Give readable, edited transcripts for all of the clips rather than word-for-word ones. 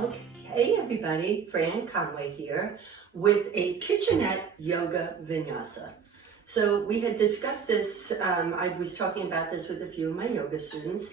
Okay, hey everybody, Fran Conway here with a kitchenette yoga vinyasa. So we had discussed this, I was talking about this with a few of my yoga students,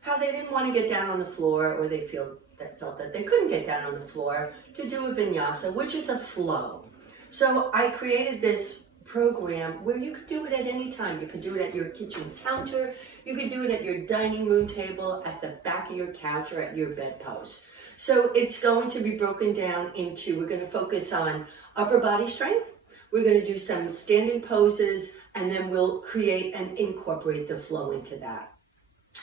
how they didn't want to get down on the floor or they felt that they couldn't get down on the floor to do a vinyasa, which is a flow. So I created this program where you could do it at any time. You could do it at your kitchen counter, you could do it at your dining room table, at the back of your couch, or at your bedpost. So it's going to be broken down into, we're going to focus on upper body strength, we're going to do some standing poses, and then we'll create and incorporate the flow into that.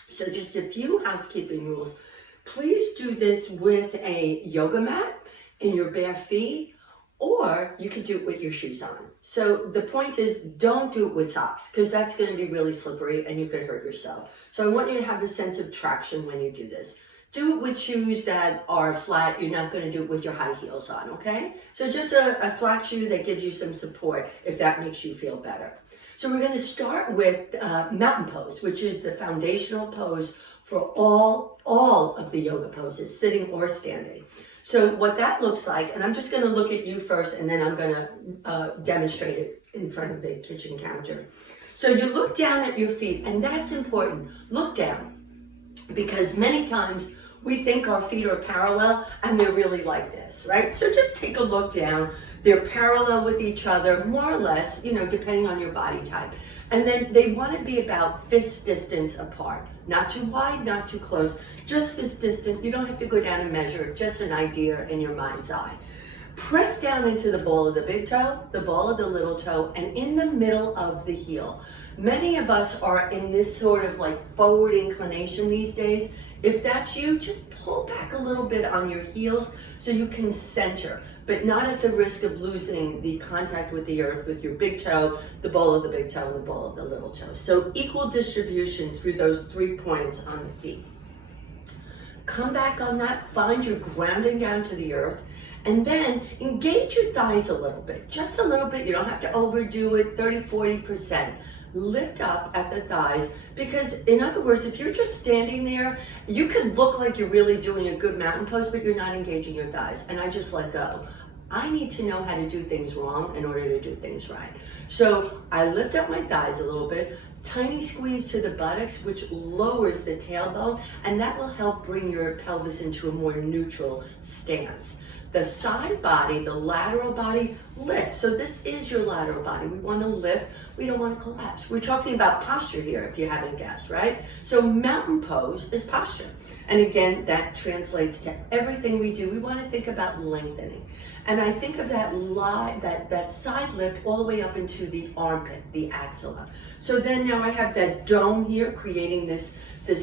So just a few housekeeping rules. Please do this with a yoga mat in your bare feet, or you could do it with your shoes on. So the point is, don't do it with socks, because that's going to be really slippery and you could hurt yourself. So I want you to have a sense of traction when you do this. Do it with shoes that are flat. You're not going to do it with your high heels on, okay? So just a flat shoe that gives you some support if that makes you feel better. So we're going to start with mountain pose, which is the foundational pose for all of the yoga poses, sitting or standing. So what that looks like, and I'm just going to look at you first, and then I'm going to demonstrate it in front of the kitchen counter. So you look down at your feet, and that's important. Look down, because many times we think our feet are parallel, and they're really like this, right? So just take a look down. They're parallel with each other, more or less, depending on your body type. And then they want to be about fist distance apart. Not too wide, not too close, just fist distance. You don't have to go down and measure, just an idea in your mind's eye. Press down into the ball of the big toe, the ball of the little toe, and in the middle of the heel. Many of us are in this sort of like forward inclination these days. If that's you, just pull back a little bit on your heels so you can center, but not at the risk of losing the contact with the earth with your big toe, the ball of the big toe, and the ball of the little toe. So equal distribution through those 3 points on the feet. Come back on that, find your grounding down to the earth, and then engage your thighs a little bit, just a little bit. You don't have to overdo it, 30-40%. Lift up at the thighs, because in other words, if you're just standing there, you could look like you're really doing a good mountain pose, but you're not engaging your thighs. And I just let go. I need to know how to do things wrong in order to do things right. So I lift up my thighs a little bit, tiny squeeze to the buttocks, which lowers the tailbone, and that will help bring your pelvis into a more neutral stance. The side body, the lateral body, lift. So this is your lateral body. We want to lift. We don't want to collapse. We're talking about posture here, if you haven't guessed, right? So mountain pose is posture. And again, that translates to everything we do. We want to think about lengthening. And I think of that side lift all the way up into the armpit, the axilla. So then now I have that dome here, creating this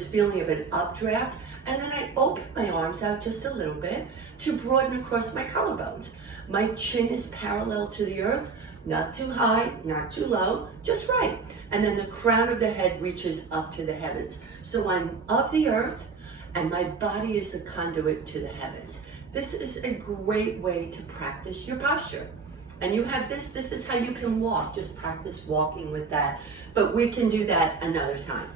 feeling of an updraft. And then I open my arms out just a little bit to broaden across my collarbones. My chin is parallel to the earth, not too high, not too low, just right. And then the crown of the head reaches up to the heavens. So I'm of the earth, and my body is the conduit to the heavens. This is a great way to practice your posture. And you have this is how you can walk. Just practice walking with that. But we can do that another time.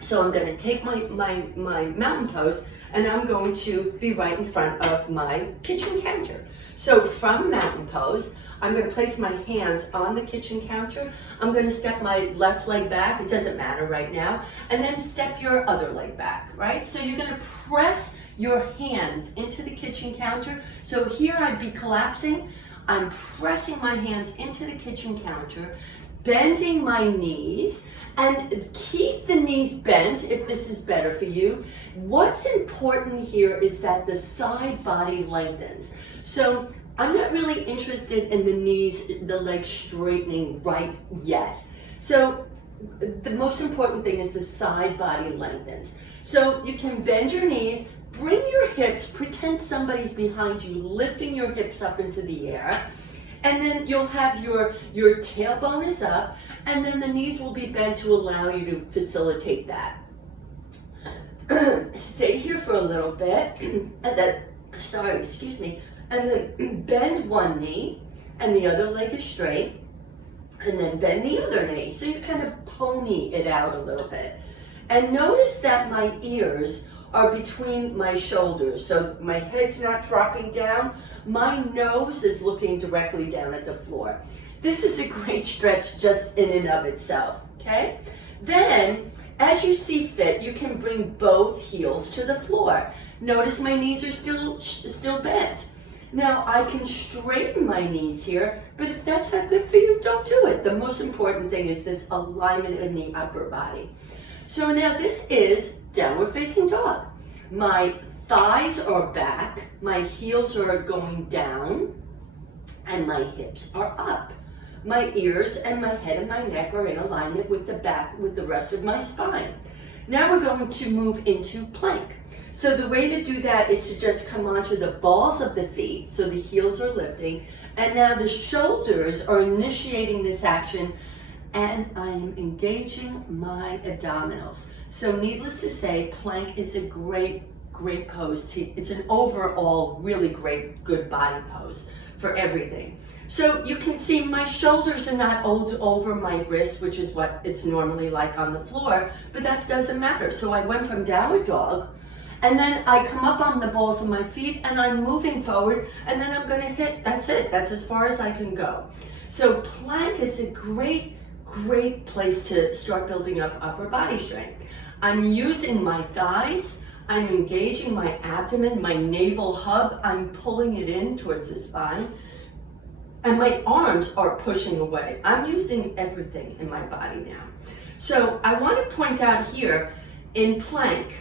So I'm going to take my mountain pose, and I'm going to be right in front of my kitchen counter. So from mountain pose, I'm going to place my hands on the kitchen counter. I'm going to step my left leg back. It doesn't matter right now. And then step your other leg back, right? So you're going to press your hands into the kitchen counter. So here I'd be collapsing. I'm pressing my hands into the kitchen counter, bending my knees, and keep the knees bent if this is better for you. What's important here is that the side body lengthens. So I'm not really interested in the knees, the legs straightening right yet. So the most important thing is the side body lengthens. So you can bend your knees, bring your hips, pretend somebody's behind you, lifting your hips up into the air. And then you'll have your tailbone is up, and then the knees will be bent to allow you to facilitate that. Stay here for a little bit, and then, and then bend one knee, and the other leg is straight, and then bend the other knee. So you kind of pony it out a little bit. And notice that my ears are between my shoulders. So my head's not dropping down. My nose is looking directly down at the floor. This is a great stretch just in and of itself, okay? Then, as you see fit, you can bring both heels to the floor. Notice my knees are still bent. Now, I can straighten my knees here, but if that's not good for you, don't do it. The most important thing is this alignment in the upper body. So now this is downward facing dog. My thighs are back, my heels are going down, and my hips are up. My ears and my head and my neck are in alignment with the back, with the rest of my spine. Now we're going to move into plank. So the way to do that is to just come onto the balls of the feet, so the heels are lifting, and now the shoulders are initiating this action, and I'm engaging my abdominals. So needless to say, plank is a great pose. It's an overall really good body pose for everything. So you can see my shoulders are not over my wrist, which is what it's normally like on the floor, but that doesn't matter. So I went from downward dog, and then I come up on the balls of my feet, and I'm moving forward, and then I'm gonna hit, that's it. That's as far as I can go. So plank is a great place to start building up upper body strength. I'm using my thighs, I'm engaging my abdomen, my navel hub, I'm pulling it in towards the spine, and my arms are pushing away. I'm using everything in my body now. So I want to point out here in plank,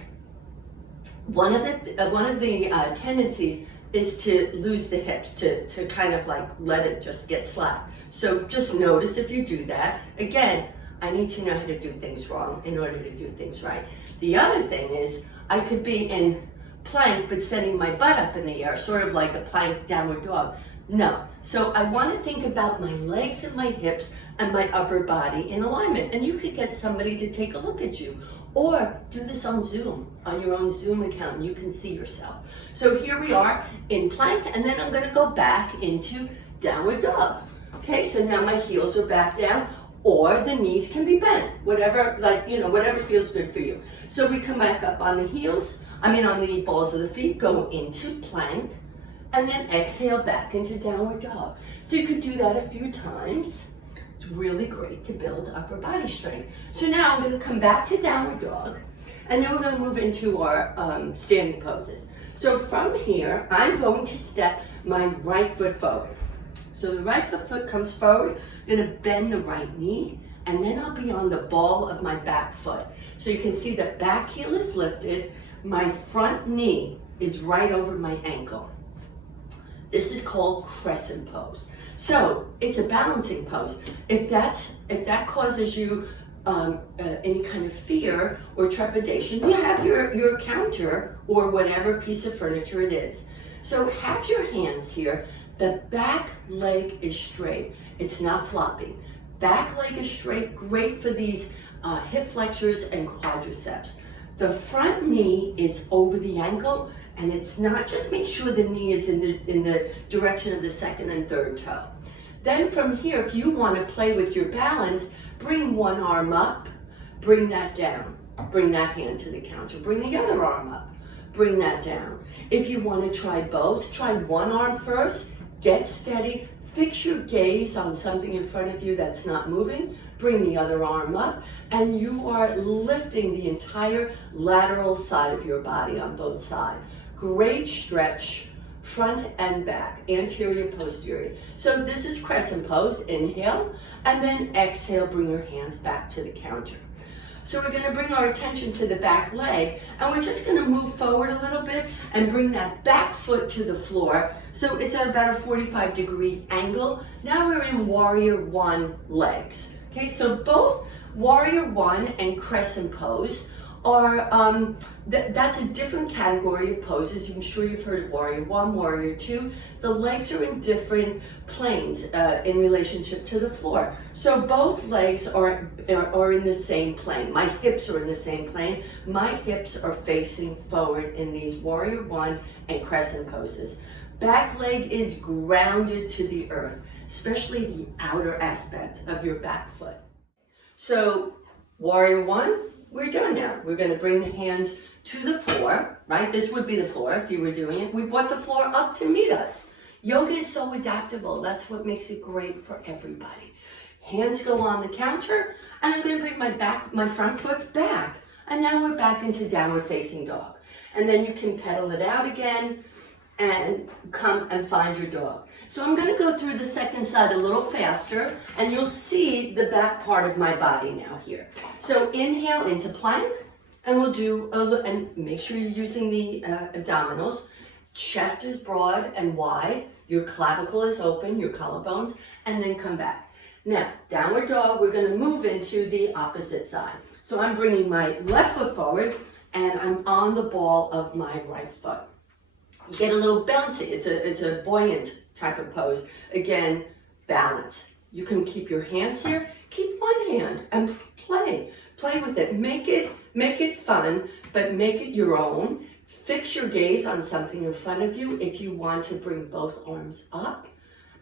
one of the tendencies is to lose the hips, to kind of like let it just get slack. So just notice if you do that. Again, I need to know how to do things wrong in order to do things right. The other thing is I could be in plank but sending my butt up in the air, sort of like a plank downward dog. No. So I want to think about my legs and my hips and my upper body in alignment. And you could get somebody to take a look at you, or do this on Zoom, on your own Zoom account, and you can see yourself. So here we are in plank, and then I'm going to go back into downward dog. Okay, so now my heels are back down, or the knees can be bent, whatever, whatever feels good for you. So we come back up on the heels, on the balls of the feet, go into plank, and then exhale back into downward dog. So you could do that a few times. It's really great to build upper body strength. So now I'm going to come back to downward dog, and then we're going to move into our standing poses. So from here, I'm going to step my right foot forward. So the right foot comes forward, I'm going to bend the right knee, and then I'll be on the ball of my back foot. So you can see the back heel is lifted, my front knee is right over my ankle. This is called crescent pose. So it's a balancing pose. If that causes you any kind of fear or trepidation, you have your counter or whatever piece of furniture it is. So have your hands here. The back leg is straight. It's not flopping. Back leg is straight, great for these hip flexors and quadriceps. The front knee is over the ankle, and it's not, just make sure the knee is in the direction of the second and third toe. Then from here, if you want to play with your balance, bring one arm up, bring that down, bring that hand to the counter, bring the other arm up, bring that down. If you want to try both, try one arm first, get steady, fix your gaze on something in front of you that's not moving, bring the other arm up, and you are lifting the entire lateral side of your body on both sides. Great stretch, front and back, anterior, posterior. So this is crescent pose, inhale, and then exhale, bring your hands back to the counter. So we're going to bring our attention to the back leg, and we're just going to move forward a little bit and bring that back foot to the floor. So it's at about a 45-degree angle. Now we're in Warrior One legs. Okay, so both Warrior One and crescent pose are, that's a different category of poses. I'm sure you've heard of Warrior One, Warrior Two. The legs are in different planes in relationship to the floor. So both legs are in the same plane. My hips are in the same plane. My hips are facing forward in these Warrior One and crescent poses. Back leg is grounded to the earth, especially the outer aspect of your back foot. So Warrior One, we're done now. We're gonna bring the hands to the floor, right? This would be the floor if you were doing it. We brought the floor up to meet us. Yoga is so adaptable. That's what makes it great for everybody. Hands go on the counter, and I'm gonna bring my front foot back. And now we're back into downward facing dog. And then you can pedal it out again and come and find your dog. So I'm gonna go through the second side a little faster, and you'll see the back part of my body now here. So inhale into plank, and we'll do and make sure you're using the abdominals. Chest is broad and wide, your clavicle is open, your collarbones, and then come back. Now, downward dog, we're gonna move into the opposite side. So I'm bringing my left foot forward, and I'm on the ball of my right foot. You get a little bouncy. It's a buoyant type of pose. Again, balance. You can keep your hands here. Keep one hand and play with it. Make it fun, but make it your own. Fix your gaze on something in front of you if you want to bring both arms up.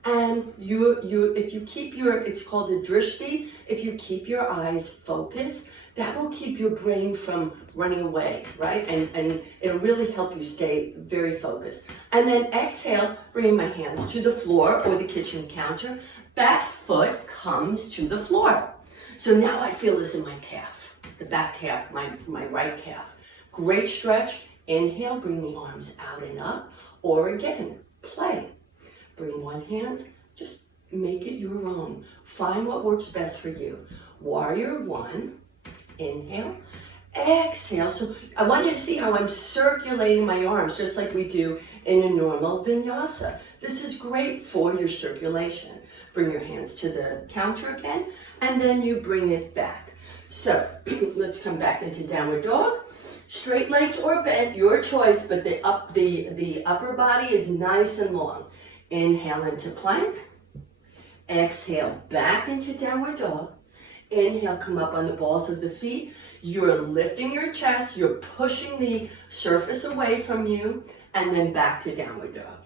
And if you keep it's called a drishti, if you keep your eyes focused, that will keep your brain from running away, right? And it'll really help you stay very focused. And then exhale, bringing my hands to the floor or the kitchen counter. Back foot comes to the floor. So now I feel this in my calf, the back calf, my right calf. Great stretch. Inhale, bring the arms out and up. Or again, play. Bring one hand, just make it your own. Find what works best for you. Warrior one, inhale, exhale. So I want you to see how I'm circulating my arms just like we do in a normal vinyasa. This is great for your circulation. Bring your hands to the counter again, and then you bring it back. So let's come back into downward dog. Straight legs or bent, your choice, but the upper body is nice and long. Inhale into plank. Exhale back into downward dog. Inhale, come up on the balls of the feet. You're lifting your chest. You're pushing the surface away from you, and then back to downward dog.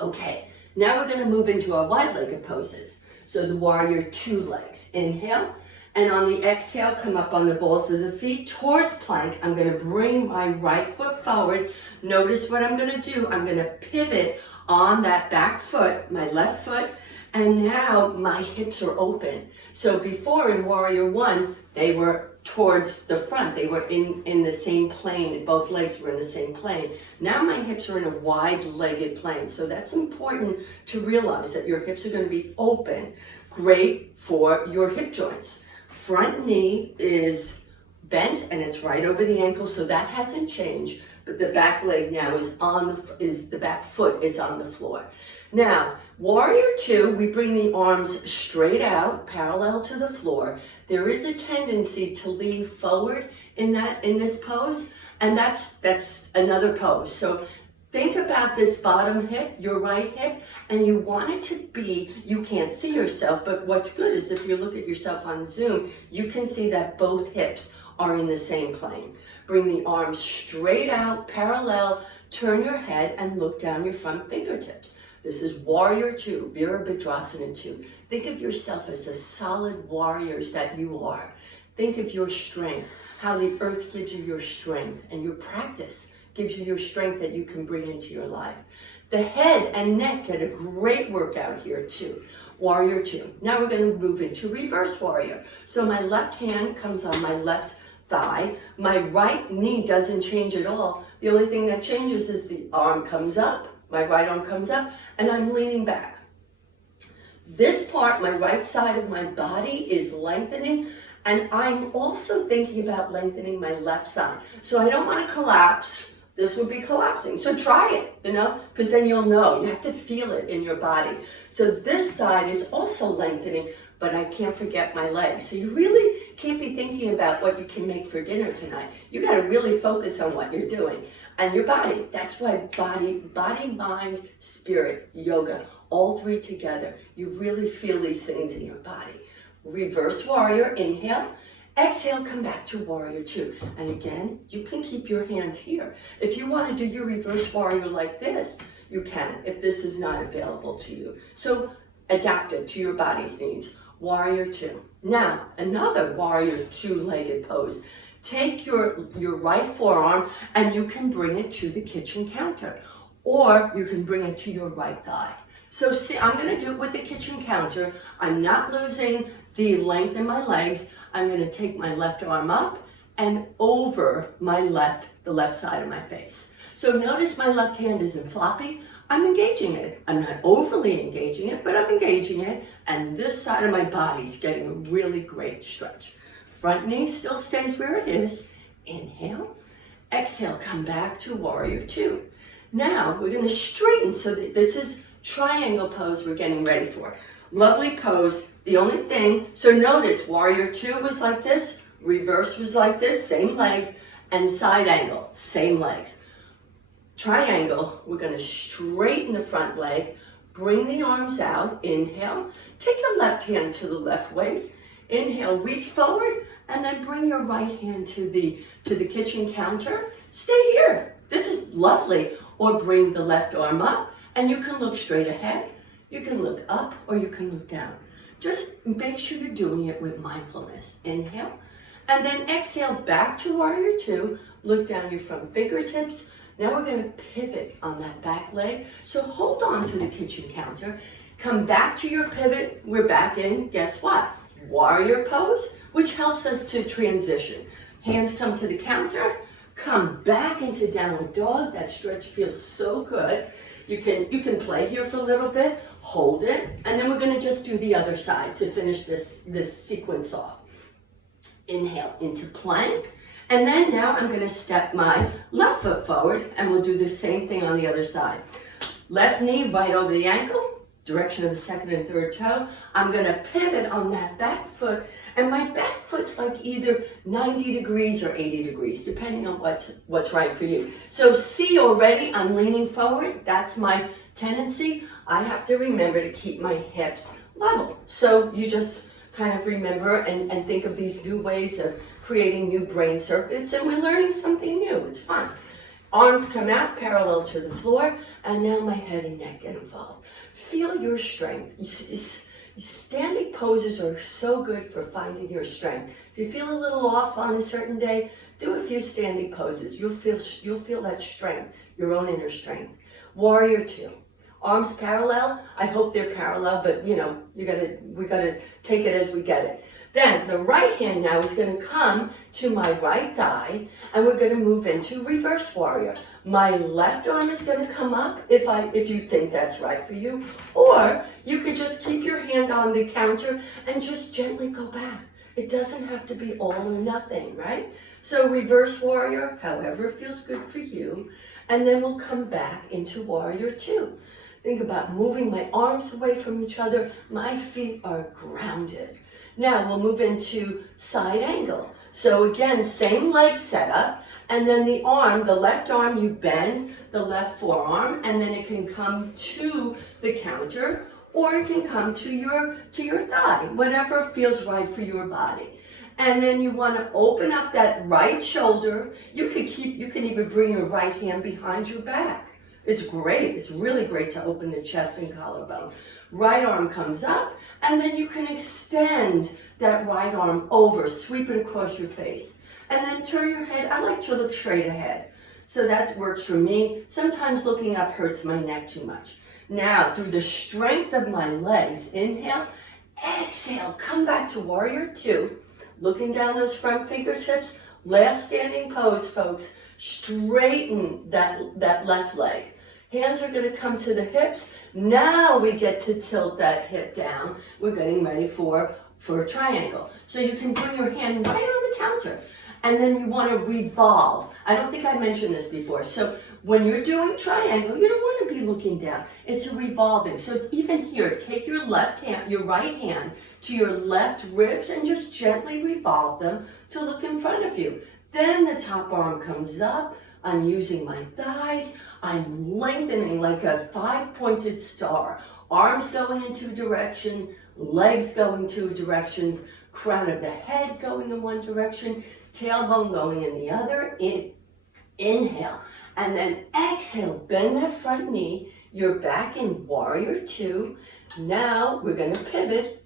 Okay, now we're going to move into our wide-legged poses. So the warrior two legs. Inhale, and on the exhale, come up on the balls of the feet towards plank. I'm going to bring my right foot forward. Notice what I'm going to do. I'm going to pivot on that back foot, my left foot, and now my hips are open. So before in warrior one, they were towards the front. They were in the same plane. Both legs were in the same plane. Now my hips are in a wide-legged plane. So that's important to realize that your hips are going to be open. Great for your hip joints. Front knee is bent and it's right over the ankle, so that hasn't changed. But the back leg now the back foot is on the floor. Now, warrior two, we bring the arms straight out, parallel to the floor. There is a tendency to lean forward in this pose, and that's another pose. So think about this bottom hip, your right hip, and you want it to be, you can't see yourself, but what's good is if you look at yourself on Zoom, you can see that both hips are in the same plane. Bring the arms straight out, parallel, turn your head and look down your front fingertips. This is warrior two, Virabhadrasana two. Think of yourself as the solid warriors that you are. Think of your strength, how the earth gives you your strength, and your practice gives you your strength that you can bring into your life. The head and neck get a great workout here too. Warrior two. Now we're going to move into reverse warrior. So my left hand comes on my left thigh. My right knee doesn't change at all. The only thing that changes is the arm comes up, my right arm comes up, and I'm leaning back. This part, my right side of my body is lengthening, and I'm also thinking about lengthening my left side. So I don't want to collapse. This would be collapsing. So try it, because then you'll know. You have to feel it in your body. So this side is also lengthening, but I can't forget my legs. So you really can't be thinking about what you can make for dinner tonight. You got to really focus on what you're doing. And your body, that's why body, mind, spirit, yoga, all three together. You really feel these things in your body. Reverse warrior, inhale. Exhale, come back to warrior two. And again, you can keep your hand here. If you want to do your reverse warrior like this, you can, if this is not available to you. So adapt it to your body's needs. Warrior two. Now, another warrior two-legged pose. take your right forearm and you can bring it to the kitchen counter, or you can bring it to your right thigh. So see, I'm gonna do it with the kitchen counter. I'm not losing the length in my legs. I'm gonna take my left arm up and over the left side of my face. So notice my left hand isn't floppy. I'm engaging it. I'm not overly engaging it, but I'm engaging it. And this side of my body's getting a really great stretch. Front knee still stays where it is. Inhale. Exhale, come back to warrior two. Now we're gonna straighten. So this is triangle pose we're getting ready for. Lovely pose. The only thing, so notice warrior two was like this, reverse was like this, same legs, and side angle, same legs. Triangle, we're gonna straighten the front leg, bring the arms out, inhale, take the left hand to the left waist, inhale, reach forward, and then bring your right hand to the kitchen counter. Stay here, this is lovely. Or bring the left arm up, and you can look straight ahead, you can look up, or you can look down. Just make sure you're doing it with mindfulness. Inhale, and then exhale back to warrior two, look down your front fingertips. Now we're gonna pivot on that back leg. So hold on to the kitchen counter, come back to your pivot, we're back in, guess what? Warrior pose, which helps us to transition. Hands come to the counter, come back into downward dog. That stretch feels so good. You can play here for a little bit, hold it, and then we're gonna just do the other side to finish this sequence off. Inhale into plank, and then now I'm gonna step my left foot forward, and we'll do the same thing on the other side. Left knee right over the ankle, direction of the second and third toe. I'm gonna pivot on that back foot, and my back foot's like either 90 degrees or 80 degrees, depending on what's right for you. So see already, I'm leaning forward. That's my tendency. I have to remember to keep my hips level. So you just kind of remember and think of these new ways of creating new brain circuits, and we're learning something new. It's fun. Arms come out parallel to the floor, and now my head and neck get involved. Feel your strength. Standing poses are so good for finding your strength. If you feel a little off on a certain day, do a few standing poses. You'll feel that strength, your own inner strength. Warrior two. Arms parallel. I hope they're parallel, but we gotta take it as we get it. Then the right hand now is going to come to my right thigh, and we're going to move into reverse warrior. My left arm is going to come up if you think that's right for you, or you could just keep your hand on the counter and just gently go back. It doesn't have to be all or nothing, right? So reverse warrior, however feels good for you, and then we'll come back into warrior two. Think about moving my arms away from each other. My feet are grounded. Now we'll move into side angle. So again, same leg setup, and then the left arm, you bend the left forearm, and then it can come to the counter, or it can come to your thigh, whatever feels right for your body. And then you want to open up that right shoulder. You can even bring your right hand behind your back. It's great. It's really great to open the chest and collarbone. Right arm comes up, and then you can extend that right arm over, sweep it across your face, and then turn your head. I like to look straight ahead. So that works for me. Sometimes looking up hurts my neck too much. Now, through the strength of my legs, inhale, exhale, come back to warrior two. Looking down those front fingertips, last standing pose, folks. Straighten that left leg. Hands are going to come to the hips. Now we get to tilt that hip down. We're getting ready for a triangle. So you can bring your hand right on the counter, and then you want to revolve. I don't think I mentioned this before. So when you're doing triangle, you don't want to be looking down. It's a revolving. So even here, take your right hand to your left ribs and just gently revolve them to look in front of you. Then the top arm comes up. I'm using my thighs. I'm lengthening like a 5-pointed star. Arms going in two directions, legs going two directions, crown of the head going in one direction, tailbone going in the other. Inhale, and then exhale, bend that front knee. You're back in warrior two. Now we're going to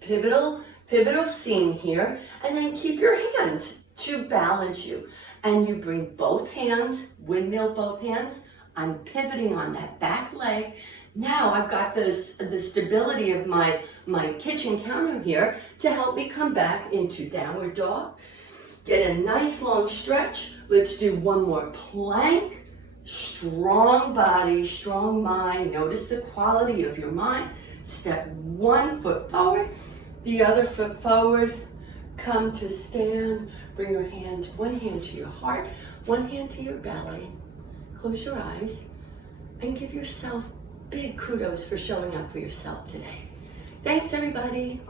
pivotal scene here, and then keep your hand to balance you. And you bring both hands, windmill both hands. I'm pivoting on that back leg. Now I've got the stability of my kitchen counter here to help me come back into downward dog. Get a nice long stretch. Let's do one more plank. Strong body, strong mind. Notice the quality of your mind. Step 1 foot forward, the other foot forward. Come to stand. Bring your hand, one hand to your heart, one hand to your belly. Close your eyes and give yourself big kudos for showing up for yourself today. Thanks, everybody.